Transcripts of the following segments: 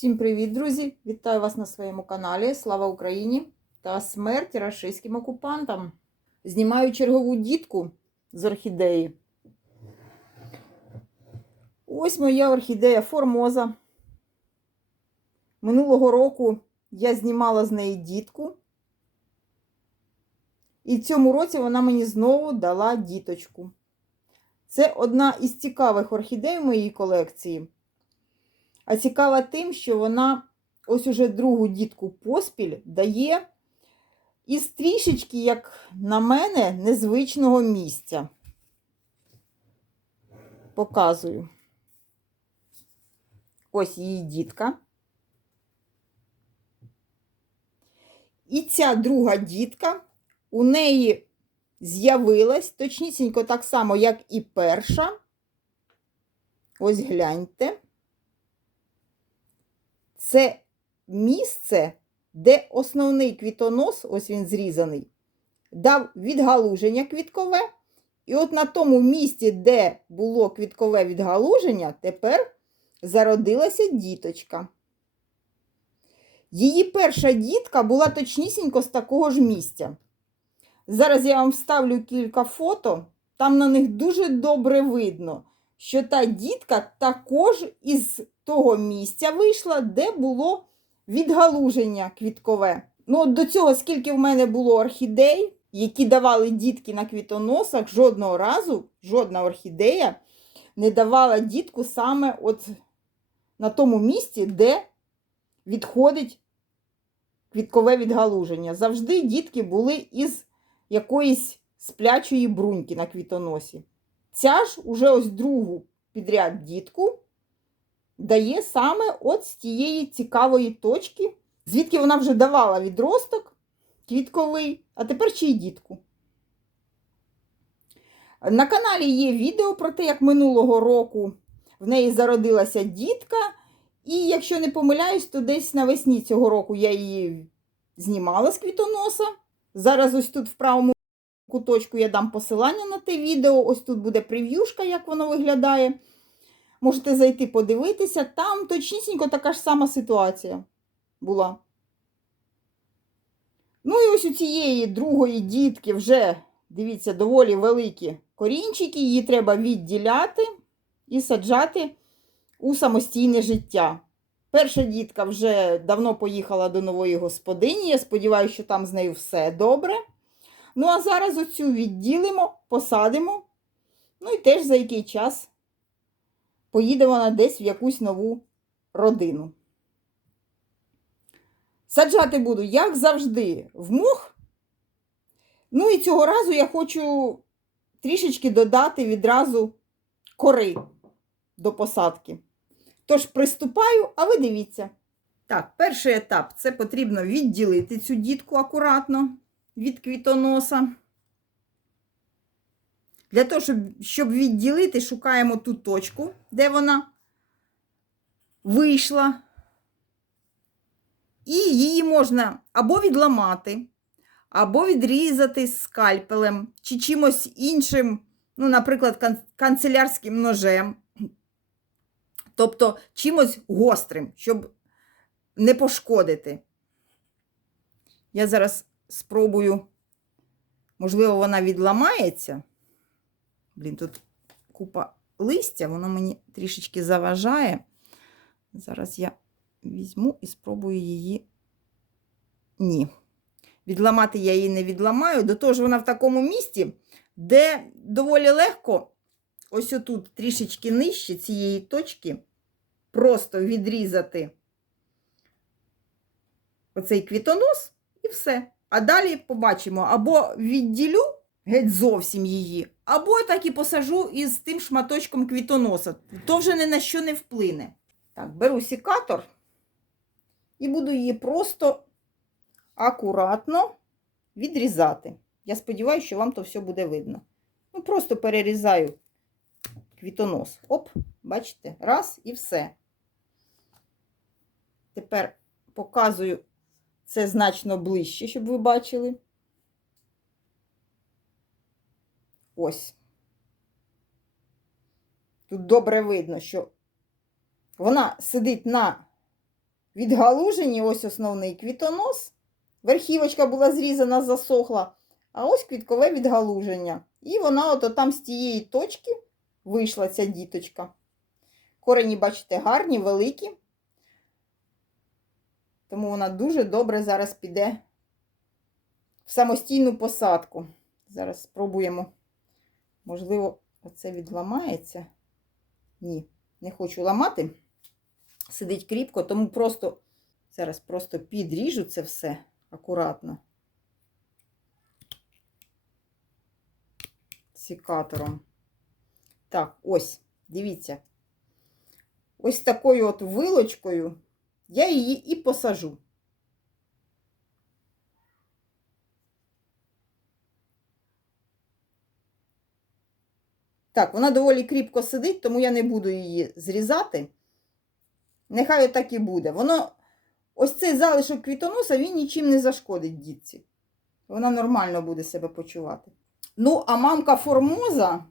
Всім привіт, друзі! Вітаю вас на своєму каналі. Слава Україні та смерть рашистським окупантам. Знімаю чергову дітку з орхідеї. Ось моя орхідея Формоза. Минулого року я знімала з неї дітку. І в цьому році вона мені знову дала діточку. Це одна із цікавих орхідей моїй колекції. А цікава тим, що вона ось уже другу дітку поспіль дає із трішечки, як на мене, незвичного місця. Показую. Ось її дітка. І ця друга дітка у неї з'явилась точнісінько так само, як і перша. Ось гляньте. Це місце, де основний квітонос, ось він зрізаний, дав відгалуження квіткове. І от на тому місці, де було квіткове відгалуження, тепер зародилася діточка. Її перша дітка була точнісінько з такого ж місця. Зараз я вам вставлю кілька фото, там на них дуже добре видно, що та дітка також із того місця вийшла, де було відгалуження квіткове. Ну, от до цього, скільки в мене було орхідей, які давали дітки на квітоносах, жодного разу, жодна орхідея не давала дітку саме от на тому місці, де відходить квіткове відгалуження. Завжди дітки були із якоїсь сплячої бруньки на квітоносі. Ця ж уже ось другу підряд дітку дає саме от з тієї цікавої точки, звідки вона вже давала відросток квітковий, а тепер ще й дітку. На каналі є відео про те, як минулого року в неї зародилася дітка. І якщо не помиляюсь, то десь навесні цього року я її знімала з квітоноса. Зараз ось тут в правому куточку я дам посилання на те відео. Ось тут буде прев'юшка, як воно виглядає. Можете зайти подивитися, там точнісінько така ж сама ситуація була. Ну і ось у цієї другої дітки вже, дивіться, доволі великі корінчики, її треба відділяти і саджати у самостійне життя. Перша дітка вже давно поїхала до нової господині. Я сподіваюся, що там з нею все добре. Ну, а зараз оцю відділимо, посадимо. Ну і теж за який час поїде вона десь в якусь нову родину. Саджати буду, як завжди, в мох. Ну і цього разу я хочу трішечки додати відразу кори до посадки. Тож приступаю, а ви дивіться. Так, перший етап це потрібно відділити цю дітку акуратно від квітоноса. Для того, щоб щоб відділити, шукаємо ту точку, де вона вийшла. І її можна або відламати, або відрізати скальпелем, чи чимось іншим, ну, наприклад, канцелярським ножем. Тобто чимось гострим, щоб не пошкодити. Я зараз спробую, можливо, вона відламається. Блін, тут купа листя, воно мені трішечки заважає. Зараз я візьму і спробую її. Ні. Відламати я її не відламаю. До того ж, вона в такому місці, де доволі легко, ось отут трішечки нижче цієї точки, просто відрізати оцей квітонос і все. А далі побачимо, або відділю геть зовсім її, або так і посажу із тим шматочком квітоноса. То вже ні на що не вплине. Так, беру сікатор і буду її просто акуратно відрізати. Я сподіваюся, що вам то все буде видно. Ну, просто перерізаю квітонос. Оп, бачите, раз і все. Тепер показую це значно ближче, щоб ви бачили. ось. Тут добре видно, що вона сидить на відгалуженні, ось основний квітонос. Верхівочка була зрізана, засохла, а ось квіткове відгалуження. І вона от там з тієї точки вийшла ця діточка. Корені, бачите, гарні, великі. Тому вона дуже добре зараз піде в самостійну посадку. Зараз спробуємо. Можливо, оце відламається. Ні, не хочу ламати. Сидить кріпко, тому просто зараз просто підріжу це все акуратно. Сікатором. Так, ось, дивіться. Ось такою от вилочкою я її і посажу. Так, вона доволі кріпко сидить, тому я не буду її зрізати. Нехай так і буде. Воно, ось цей залишок квітоноса, він нічим не зашкодить дітці. Вона нормально буде себе почувати. Ну, а мамка формоза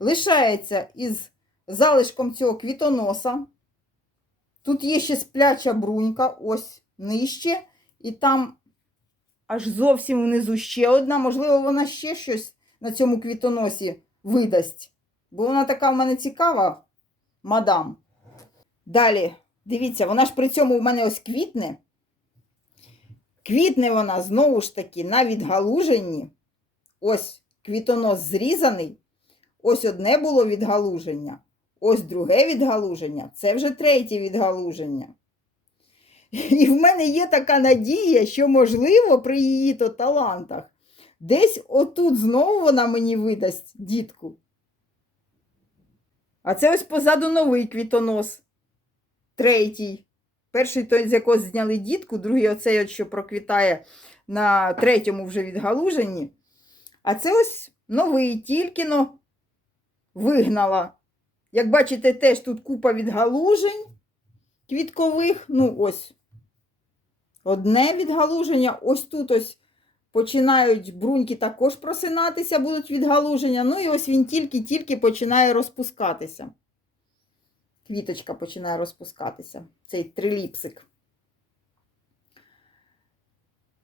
лишається із залишком цього квітоноса. Тут є ще спляча брунька, ось нижче, і там аж зовсім внизу ще одна. Можливо, вона ще щось на цьому квітоносі видасть. Бо вона така в мене цікава, мадам. Далі, дивіться, вона ж при цьому в мене ось квітне. Квітне вона знову ж таки на відгалуженні. Ось квітонос зрізаний. Ось одне було відгалуження. Ось друге відгалуження, це вже третє відгалуження. І в мене є така надія, що, можливо, при її то талантах десь отут знову вона мені видасть дітку. А це ось позаду новий квітонос. Третій. Перший той, з якого зняли дітку, другий оцей, от, що проквітає на третьому вже відгалуженні. А це ось новий, тільки но вигнала. Як бачите, теж тут купа відгалужень квіткових. Ну, ось одне відгалуження. Ось тут ось починають бруньки також просинатися, будуть відгалуження. Ну і ось він тільки-тільки починає розпускатися. Квіточка починає розпускатися, цей триліпсик.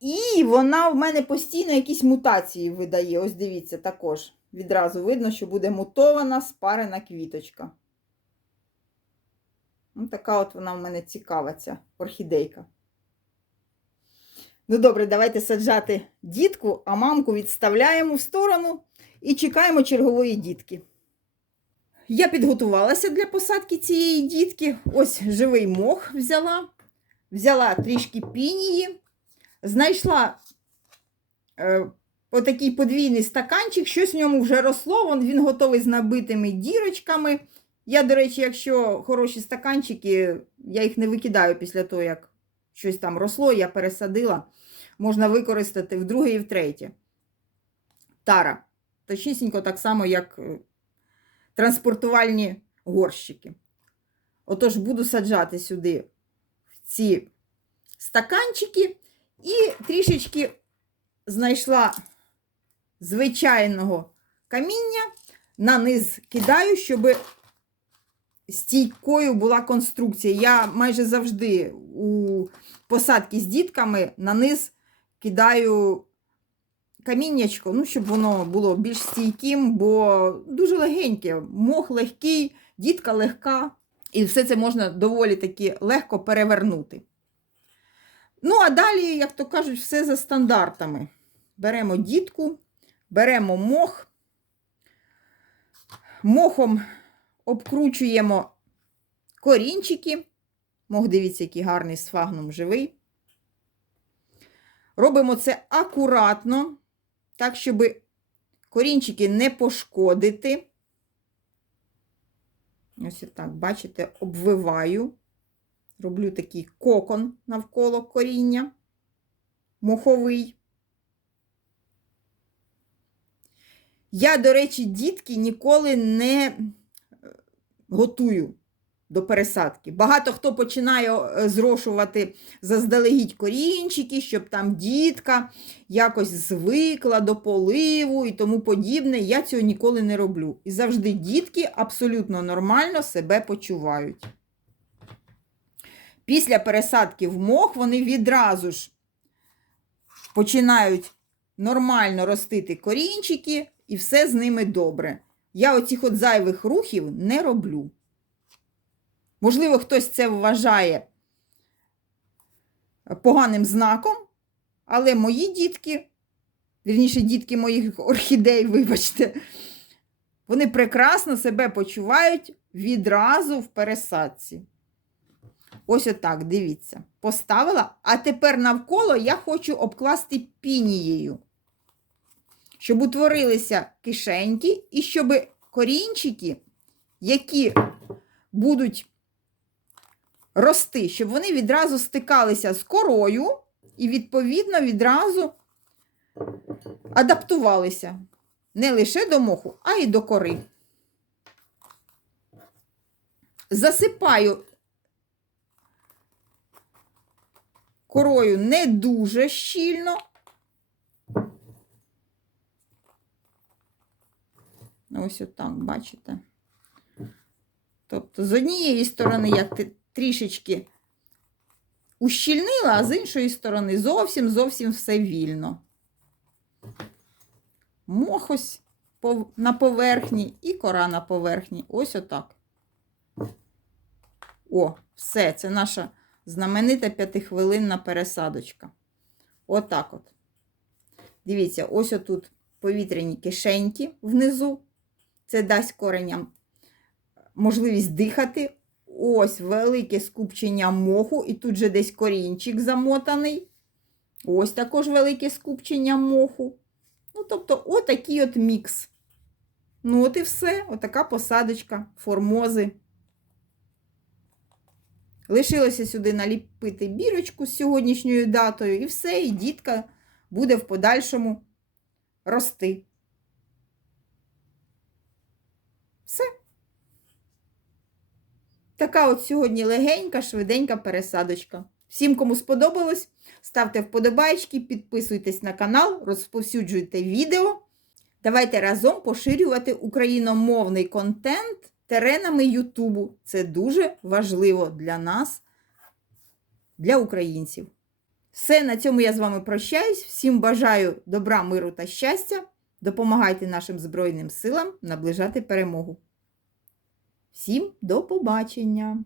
І вона в мене постійно якісь мутації видає. Ось дивіться, також. Відразу видно, що буде мутована спарена квіточка. Ось така от вона в мене цікава, ця орхідейка. Ну, добре, давайте саджати дітку, а мамку відставляємо в сторону і чекаємо чергової дітки. Я підготувалася для посадки цієї дітки. Ось живий мох взяла, взяла трішки пінії, знайшла е, отакий подвійний стаканчик, щось в ньому вже росло, він, він готовий з набитими дірочками. Я, до речі, якщо хороші стаканчики, я їх не викидаю після того, як щось там росло, я пересадила. Можна використати вдруге і втретє. Тара. Точнісінько так само, як е, транспортувальні горщики. Отож, буду саджати сюди в ці стаканчики і трішечки знайшла звичайного каміння, на низ кидаю, щоб стійкою була конструкція. Я майже завжди у посадки з дітками на низ кидаю каміннячко, ну, щоб воно було більш стійким, бо дуже легеньке, мох легкий, дітка легка, і все це можна доволі таки легко перевернути. Ну, а далі, як то кажуть, все за стандартами. Беремо дітку, беремо мох, мохом обкручуємо корінчики. Мох, дивіться, який гарний сфагном живий. Робимо це акуратно, так, щоб корінчики не пошкодити. Ось так, бачите, обвиваю, роблю такий кокон навколо коріння, моховий. Я, до речі, дітки ніколи не готую. до пересадки. Багато хто починає е, зрошувати заздалегідь корінчики, щоб там дітка якось звикла до поливу і тому подібне. Я цього ніколи не роблю. І завжди дітки абсолютно нормально себе почувають. Після пересадки в мох вони відразу ж починають нормально ростити корінчики, і все з ними добре. Я оцих от зайвих рухів не роблю. Можливо, хтось це вважає поганим знаком, але мої дітки, вірніше, дітки моїх орхідей, вибачте, вони прекрасно себе почувають відразу в пересадці. Ось отак, дивіться. Поставила, а тепер навколо я хочу обкласти пінією, щоб утворилися кишеньки, і щоб корінчики, які будуть рости, щоб вони відразу стикалися з корою і, відповідно, відразу адаптувалися не лише до моху, а й до кори. Засипаю корою не дуже щільно. Ось отак, бачите. Тобто, з однієї сторони я трішечки ущільнила, а з іншої сторони зовсім зовсім все вільно. Мох ось на поверхні і кора на поверхні. Ось отак. О, все, це наша знаменита п'ятихвилинна пересадочка. Отак от. Дивіться, ось отут повітряні кишеньки внизу. Це дасть кореням можливість дихати. Ось велике скупчення моху, і тут же десь корінчик замотаний. Ось також велике скупчення моху. Ну, тобто, отакий от мікс. Ну, от і все. Отака посадочка формози. Лишилося сюди наліпити бірочку з сьогоднішньою датою, і все, і дітка буде в подальшому рости. Все. Така от сьогодні легенька, швиденька пересадочка. Всім, кому сподобалось, ставте вподобайки, підписуйтесь на канал, розповсюджуйте відео. Давайте разом поширювати україномовний контент теренами Ютубу. Це дуже важливо для нас, для українців. Все, на цьому я з вами прощаюсь. Всім бажаю добра, миру та щастя. Допомагайте нашим Збройним силам наближати перемогу. Всім до побачення!